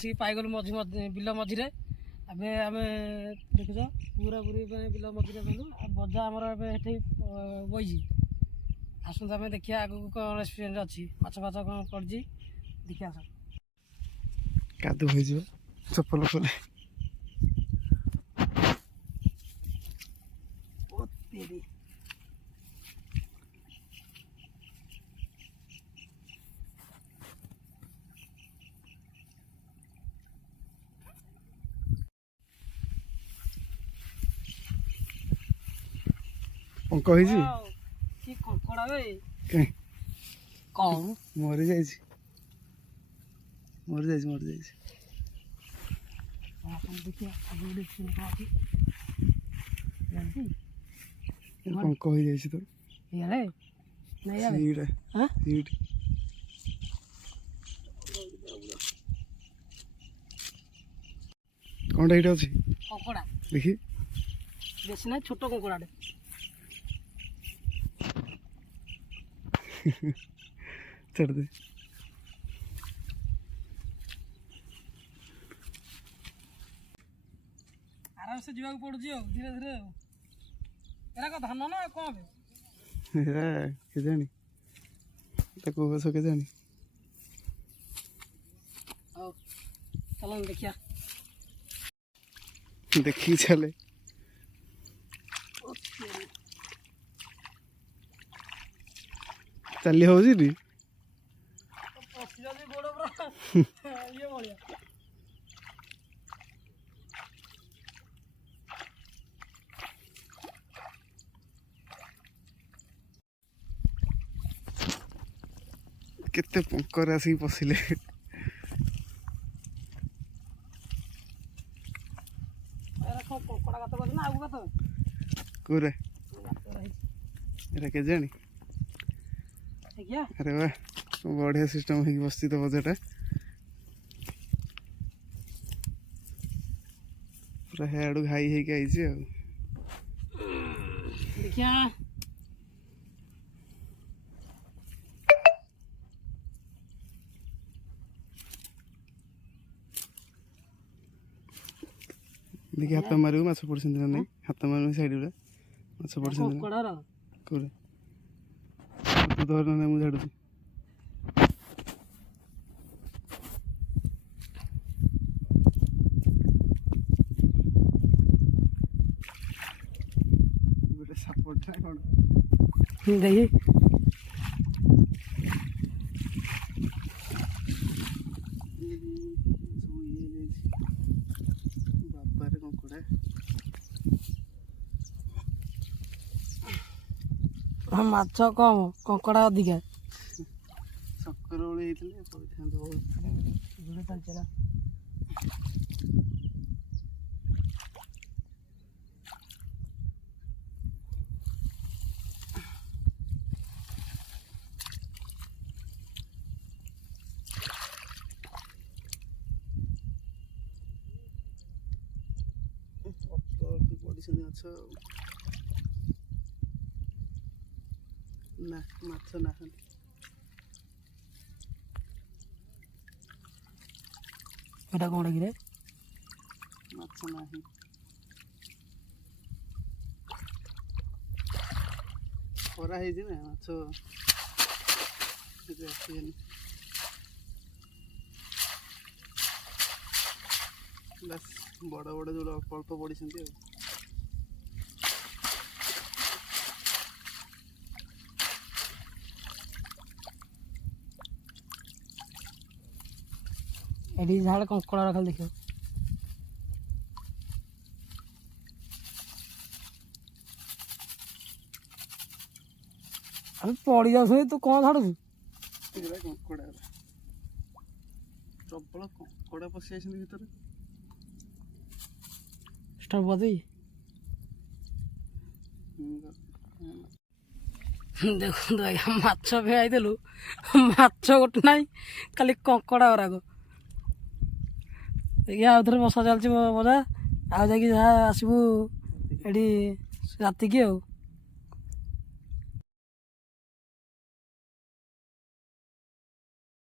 ଆସିକି ପାଇଗଲୁ ବିଲ ମଝିରେ। ଏବେ ଆମେ ଦେଖୁଛ ପୁରା ପୁରୀ ବିଲ ମଝିରେ ଗଲୁ। ଆଉ ବଜା ଆମର ଏବେ ଏଠି ବଇଛି। ଆସନ୍ତୁ ଆମେ ଦେଖିବା ଆଗକୁ କ'ଣ ରେଷ୍ଟୁରାଣ୍ଟ ଅଛି, ମାଛ ଫାଛ କ'ଣ ପଡ଼ିଛି ଦେଖିବା। କାଦୁ ହେଇଯିବ ଚପଲ ଖୋଲେ। ପଙ୍କ ହେଇଛି କି କଙ୍କଡ଼ା ବେ କାଇଁ କ'ଣ ମରିଯାଇଛି ଦେଖିବା ପଙ୍କ ହେଇଯାଇଛି ତ ଇଆଡ଼େ ସେଇଟା ସେଇଠି କ'ଣଟା ଏଇଟା ଅଛି କଙ୍କଡ଼ା ଦେଖି ବେଶୀ ନାହିଁ, ଛୋଟ କଙ୍କଡ଼ାଟେ। ଛାଡ଼ିଦେ। ଆରାମସେ ଯିବାକୁ ପଡୁଛି ଆଉ ଧୀରେ ଧୀରେ। ଆଉ ଏରା କ'ଣ ଧାନ ନା କ'ଣ? ଏରା କେଜାଣି ତାକୁ ଗଛ କେଜାଣି। ହଉ ଚାଲ ଦେଖିବା। ଦେଖିକି ଚାଲେ। ଚାଲି ହଉଛି ଟି ଗୋଡ଼ ପୁରା ଇଏ ଭଳିଆ। କେତେ ପଙ୍କରେ ଆସିକି ପଶିଲେ। କଙ୍କଡ଼ା ଗାତ କରିଛି ନା ଆଉ ଗାତ? କୋଉରା ଏରା କେଜାଣି। ଆରେ ବା ବଢ଼ିଆ ସିଷ୍ଟମ ହେଇକି ବସିଛି ତ ବଜାଟା। ପୁରା ହେଆଡ଼ୁ ଘାଇ ହେଇକି ଆଇଛି ଆଉ। ଦେଖିଆ ଦେଖି ହାତ ମାରିବୁ ମାଛ ପଡ଼ିଛନ୍ତି ନା ନାଇଁ। ହାତ ମାରିବୁ ସାଇଡ୍ ଗୁଡ଼ା ମାଛ ପଡ଼ିଛନ୍ତି ନା କୋଉରା ତୁ ଧର ନା ମୁଁ ଝାଡ଼ୁଛି। ଗୋଟେ ସାପଟା କ'ଣ ଦେଖି ବାବାରେ କଙ୍କଡ଼ା। ମାଛ କମ କଙ୍କଡ଼ା ଅଧିକା। ସକର ଓଳି ହେଇଥିଲେ ପଡ଼ିଥାନ୍ତୁ ବହୁତ। ପଡ଼ିଛନ୍ତି ମାଛ ନା ମାଛ ନାହାନ୍ତି। ଏଟା କ'ଣ କିରେ? ମାଛ ନାହିଁ। ଖରା ହେଇଛି ନା ମାଛ ଆସିବେନି। ବାସ୍ ବଡ଼ ବଡ଼ ଯୋଉ ଅଳ୍ପ ଅଳ୍ପ ପଡ଼ିଛନ୍ତି ଆଉ। ଏଠି ଝାଡ଼ କଙ୍କଡ଼ା ଖାଲି ଦେଖିବ। ଆମେ ପଡ଼ି ଯାଉଛୁ, ତୁ କ'ଣ ଝାଡ଼ୁଛୁ? କଙ୍କଡ଼ା ପ୍ରବଳ କଙ୍କଡ଼ା ପଶି ଯାଇଛନ୍ତି ଭିତରେ। ଷ୍ଟପ୍ କରିଦେଇ ଦେଖନ୍ତୁ ଆଜ୍ଞା ମାଛ ବି ଆଇଥିଲୁ, ମାଛ ଗୋଟେ ନାହିଁ ଖାଲି କଙ୍କଡ଼ା ଗୁଡ଼ାକ। ଦେଖିଆ ଆଉଥରେ ବସା ଚାଲିଛି ବଜା। ଆଉ ଯାଇକି ଯାହା ଆସିବୁ ଏଠି ରାତିକି ଆଉ।